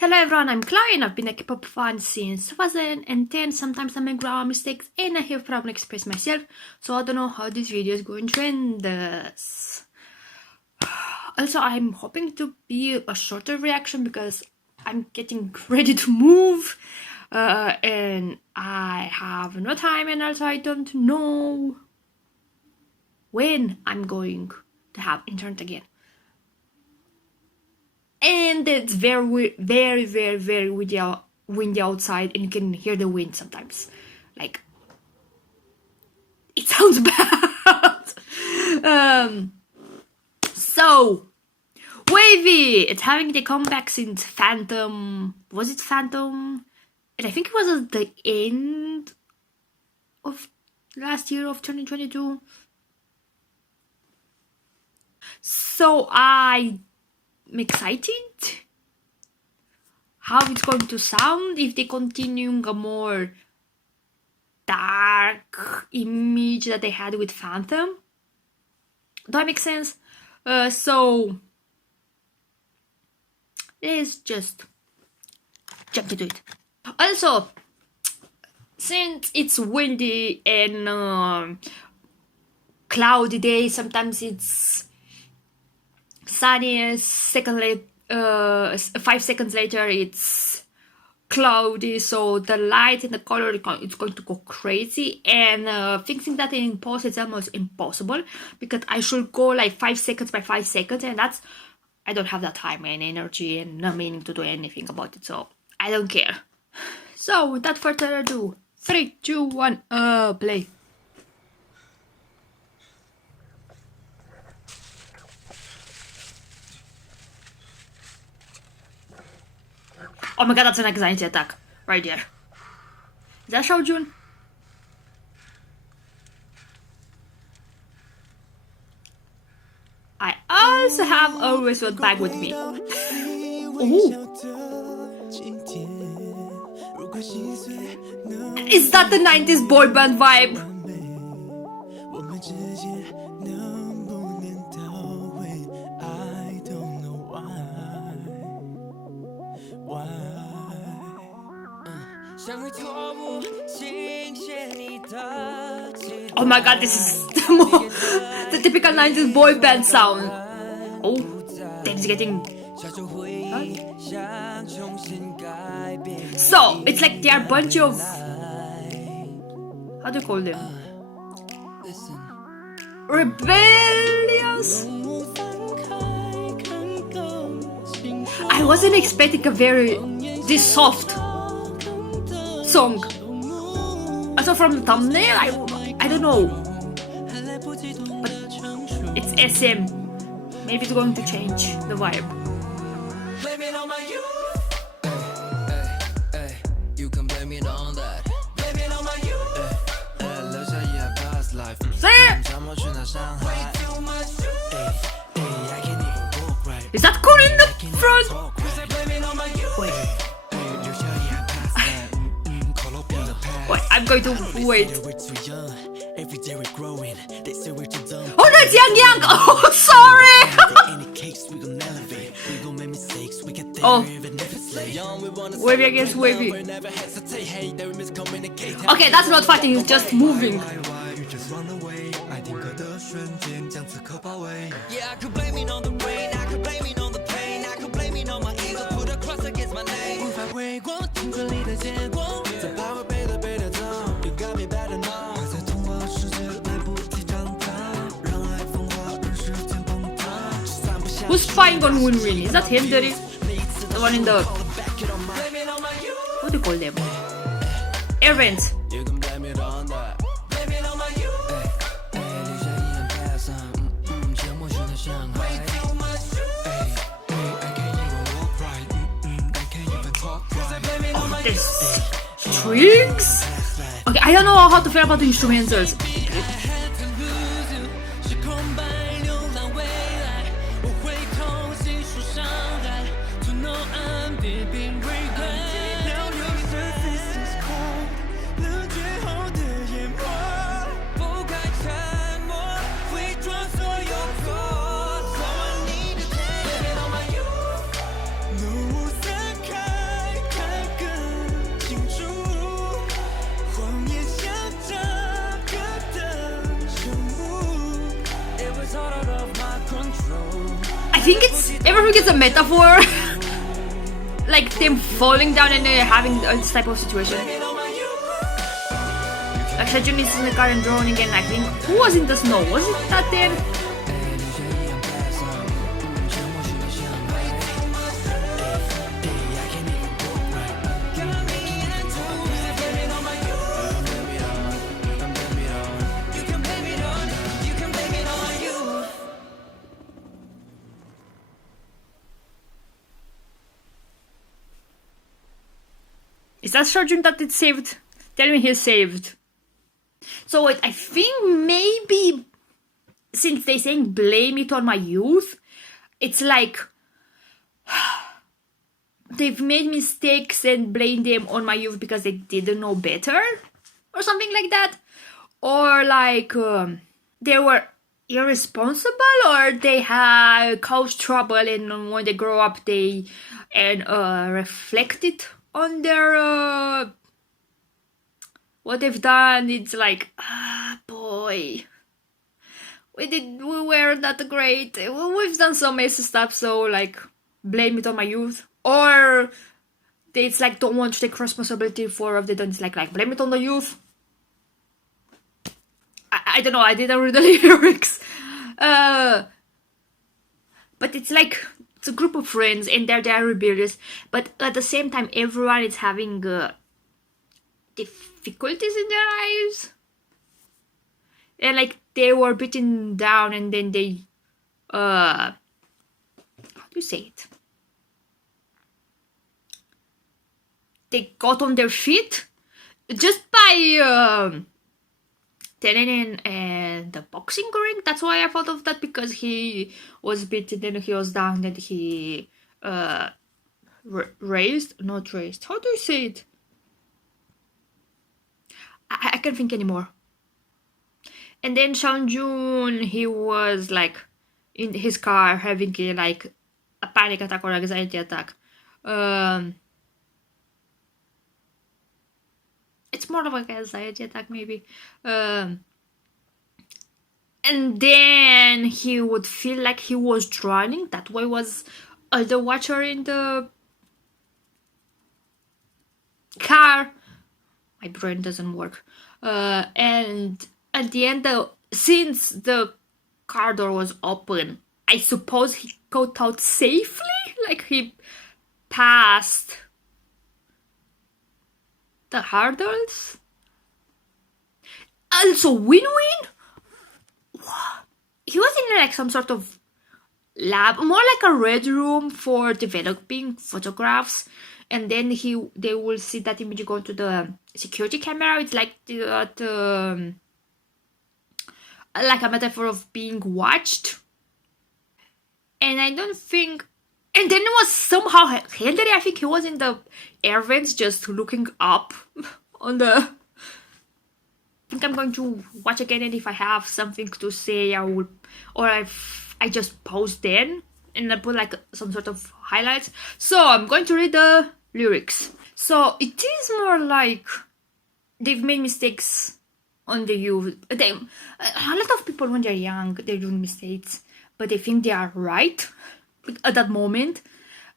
Hello everyone, I'm Chloe and I've been a kpop fan since 2010. Sometimes I make grammar mistakes and I have problem express myself, so I don't know how this video is going to trend. Also, I'm hoping to be a shorter reaction because I'm getting ready to move and I have no time, and also I don't know when I'm going to have internet again. And it's very windy outside, and you can hear the wind sometimes. Like, it sounds bad. So, WayV, it's having the comeback since Phantom. Was it Phantom? And I think it was at the end of last year of 2022. So I'm excited how it's going to sound if they continue a more dark image that they had with Phantom. Does that make sense? So let's just jump into it. Also, since it's windy and cloudy day, sometimes it's sunny, 5 seconds later it's cloudy, so the light and the color it's going to go crazy, and fixing that in post is almost impossible because I should go like 5 seconds by 5 seconds, and I don't have that time and energy and no meaning to do anything about it, so I don't care. So without further ado, 3, 2, 1, play. Oh my god, that's an anxiety attack. Right there. Is that Xiaojun? I also have always one bag with me. Ooh. Is that the 90s boy band vibe? Oh my god, this is the typical 90s boy band sound. Oh, that is getting... So, it's like they are a bunch of... How do you call them? Rebellious? I wasn't expecting a this soft song. Also from the thumbnail, I don't know, but it's SM. Maybe it's going to change the vibe. Is that cool in the front? Wait. Wait, I'm going to wait. Oh, that's Yang. Oh, sorry. Oh, WayV against WayV. Okay, that's not fighting, it's just moving. Yeah, I could blame it on the rain, I could blame it on the pain, I could blame it on my ego, put a cross against my name. Who's spying on Win-Win? Is that him, Daddy? The one in the... What do you call them? Air vents. Oh, there's strings? Okay, I don't know how to feel about the instrumentals. I think everything is a metaphor. Like them falling down and having this type of situation. Like Sejun is in the car and drowning, and I think who was in the snow? Was it that then? Is that Sejun that it saved? Tell me he's saved. So wait, I think maybe since they saying blame it on my youth, it's like they've made mistakes and blame them on my youth because they didn't know better or something like that, or like they were irresponsible, or they had caused trouble, and when they grow up they reflect it on their what they've done. It's like, boy, we were not great, we've done so messy stuff, so like blame it on my youth. Or it's like don't want to take responsibility for what they've done. It's like blame it on the youth. I don't know, I didn't read the lyrics, but it's like it's a group of friends and they're rebellious, but at the same time everyone is having difficulties in their lives, and like they were beaten down, and then they how do you say it? They got on their feet just by telling in the boxing ring. That's why I thought of that, because he was beaten, then he was down, then he not raised. How do you say it? I can't think anymore. And then Seonjun, he was like in his car having like a panic attack or anxiety attack. It's more of like an anxiety attack maybe. And then he would feel like he was drowning. That way was the watcher in the car. My brain doesn't work. And at the end, since the car door was open, I suppose he got out safely. Like he passed the hurdles. Also, win-win. He was in like some sort of lab, more like a red room for developing photographs, and then they will see that image go to the security camera. It's like like a metaphor of being watched. And I don't think. And then it was somehow Henry, I think he was in the air vents just looking up on the. I think I'm going to watch again, and if I have something to say, I will, or I just pause then and I put like some sort of highlights. So I'm going to read the lyrics. So it is more like they've made mistakes on the youth. A lot of people when they're young, they're doing mistakes, but they think they are right at that moment.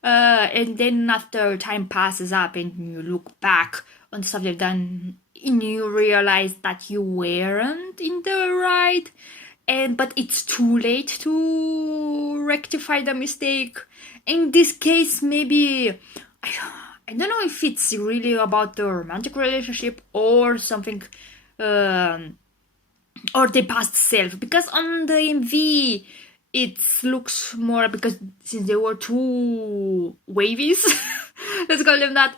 And then after time passes up and you look back on the stuff they've done, and you realize that you weren't in the right, but it's too late to rectify the mistake. In this case, maybe I don't know if it's really about the romantic relationship or something, or the past self, because on the MV it looks more, because since they were two WayVs, let's call them that,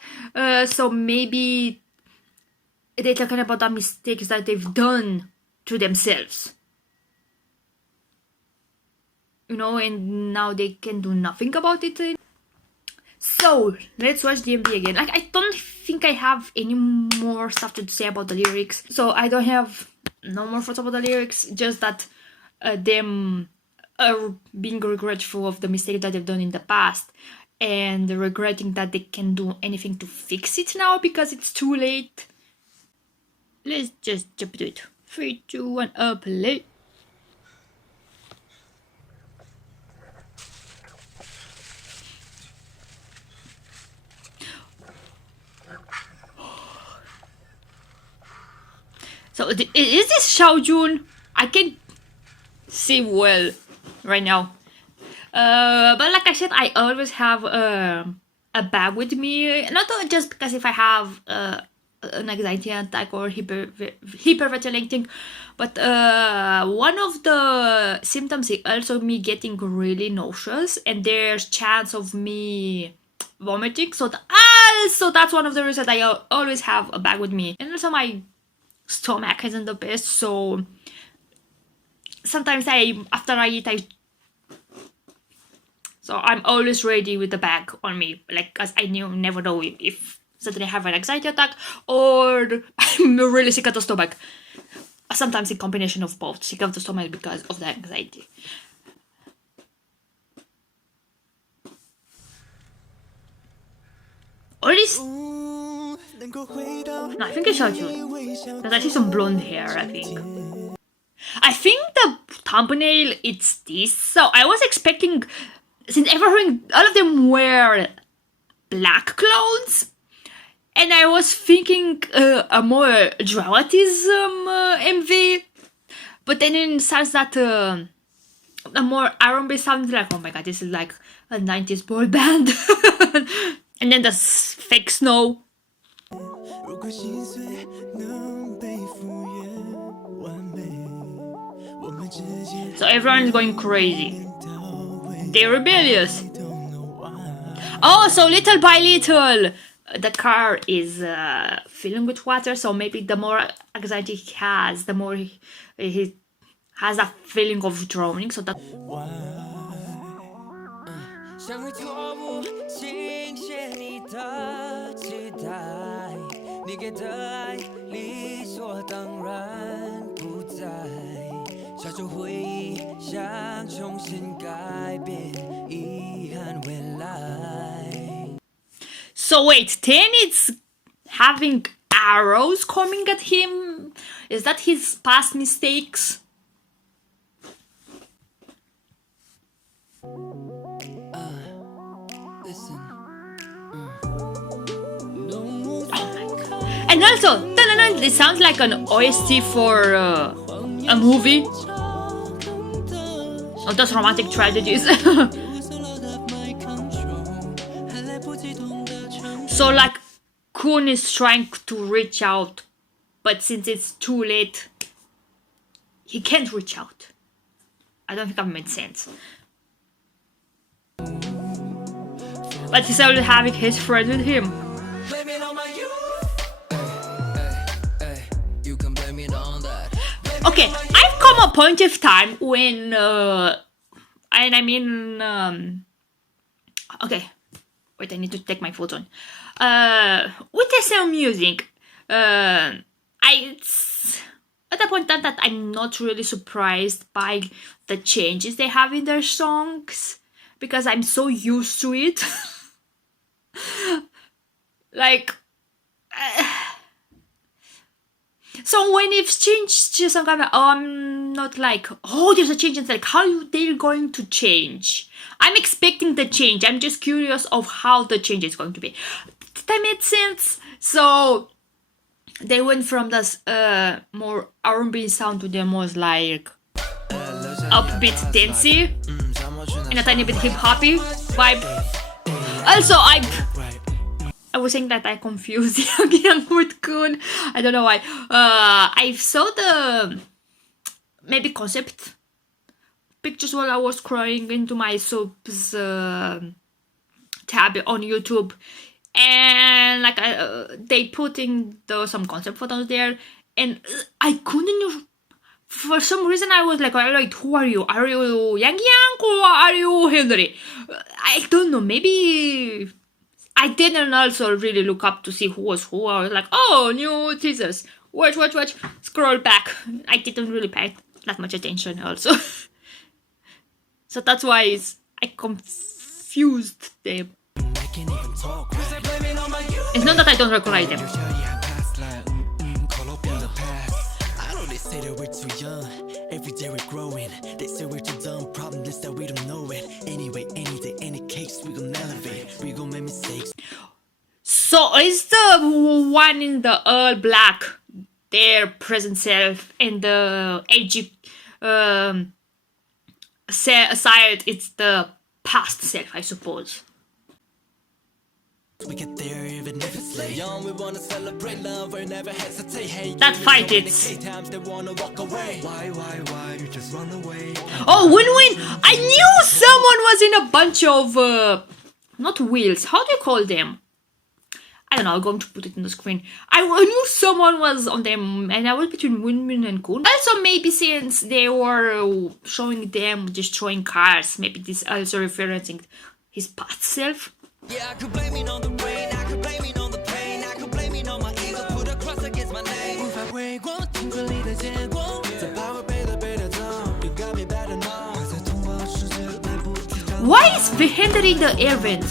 so maybe they're talking about the mistakes that they've done to themselves, and now they can do nothing about it. So let's watch the MV again. Like, I don't think I have any more stuff to say about the lyrics, so I don't have no more thoughts about the lyrics, just that them are being regretful of the mistake that they've done in the past, and regretting that they can do anything to fix it now because it's too late. Let's just jump to it. 3, 2, 1, up, play. So is this Xiaojun? I can see well right now. But like I said, I always have a bag with me. Not just because if I have an anxiety attack or hyperventilating, but one of the symptoms is also me getting really nauseous, and there's chance of me vomiting. So that's one of the reasons I always have a bag with me. And also my stomach isn't the best, so sometimes after I eat, so I'm always ready with the bag on me, like, cause I never know if suddenly I have an anxiety attack or I'm really sick of the stomach. Sometimes a combination of both, sick of the stomach because of the anxiety. Or is no, I think it's Xiaojun, because I see some blonde hair. I think the thumbnail it's this. So I was expecting, since everyone, all of them wear black clothes, and I was thinking a more dramatism MV, but then it starts that a more R&B sound, like, oh my god, this is like a 90s boy band. And then the fake snow. So everyone is going crazy. They're rebellious. Oh, so little by little, the car is filling with water. So maybe the more anxiety he has, the more he has that feeling of drowning. So that. So wait, then it's having arrows coming at him? Is that his past mistakes? And also, this sounds like an OST for a movie. Oh, those romantic tragedies. So like, Kun is trying to reach out, but since it's too late, he can't reach out. I don't think I've made sense. But he's always having his friends with him. Okay, I've come a point of time when, okay, wait, I need to take my phones on. With SM music, it's at a point that I'm not really surprised by the changes they have in their songs, because I'm so used to it. Like, so when it's changed to some kind of, I'm not like, oh, there's a change. It's like, how they're going to change. I'm expecting the change. I'm just curious of how the change is going to be. That made sense. So they went from this more R&B sound to the most like upbeat, dancey, and a tiny bit hip hoppy vibe. Also, I was saying that I confused Young with Kun. I don't know why. I saw the maybe concept pictures while I was scrolling into my subs tab on YouTube, and like they put in some concept photos there, and I couldn't. For some reason, I was like, who are you? Are you Yang or are you Henry? I don't know. Maybe I didn't also really look up to see who was who. I was like, oh, new teasers. Watch. Scroll back. I didn't really pay that much attention also. So that's why I confused them. It's not that I don't recognize them. Say that we're too young, every day we're growing. They say we're too dumb, problem is that we don't know it. Anyway, any day, any case, we gon' elevate, we gon' make mistakes. So is the one in the all black their present self, and the edgy side, it's the past self, I suppose. We get there even if it's late. Young, we wanna celebrate love, we never hesitate. Hey, That fight, so many it's... times they wanna walk away. Why, you just run away. Oh, win-win! I knew someone was in a bunch of, not wheels, how do you call them? I don't know, I'm going to put it on the screen. I knew someone was on them, and I was between win-win and Kun. Also, maybe since they were showing them destroying cars, maybe this also referencing his past self. Yeah, I could blame it on the rain, I could blame it on the pain, I could blame it on my ego, put a cross against my name. 无法回光，听歌里的结果，在徘徊背的痛 You got me better now， 在童话世界来不及长大。 Why is Behinder in the air vent?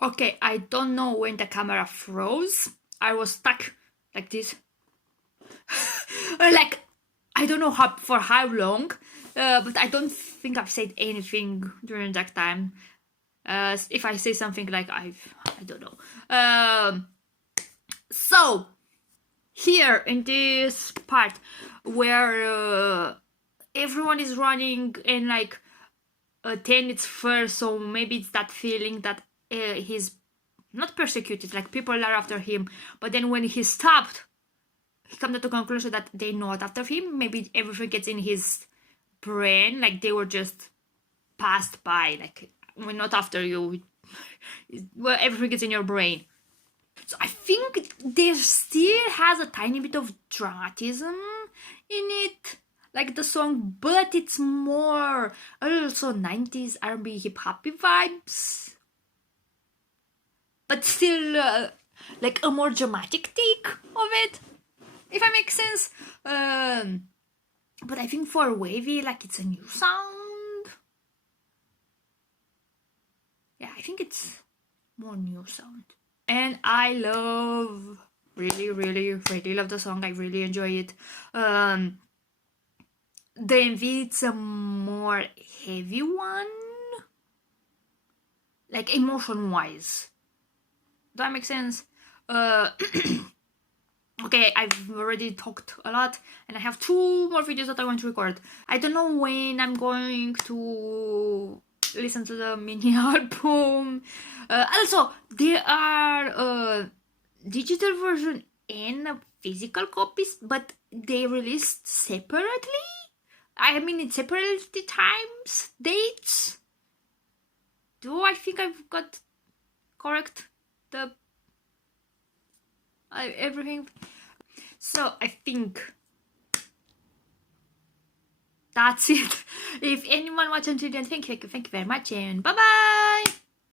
Okay, I don't know when the camera froze. I was stuck like this. Like, I don't know for how long, but I don't think I've said anything during that time. If I say something like I don't know. So, here in this part where everyone is running and like 10 it's first, so maybe it's that feeling that he's not persecuted, like people are after him, but then when he stopped, he comes to the conclusion that they're not after him. Maybe everything gets in his brain, like they were just passed by, like we're not after you. Well, everything gets in your brain. So I think there still has a tiny bit of dramatism in it, like the song, but it's more also 90s R&B hip-hop vibes, but still like a more dramatic take of it, if I make sense. But I think for WayV, like it's a new sound. Yeah, I think it's more new sound. And I really love the song. I really enjoy it. The MV, it's a more heavy one, like emotion wise. Does that make sense? Okay, I've already talked a lot, and I have 2 more videos that I want to record. I don't know when I'm going to listen to the mini album. Also, there are digital version and physical copies, but they released separately. I mean, it's separate times, dates. Do I think I've got correct the everything? So I think that's it. If anyone watched until then, thank you very much, and bye bye.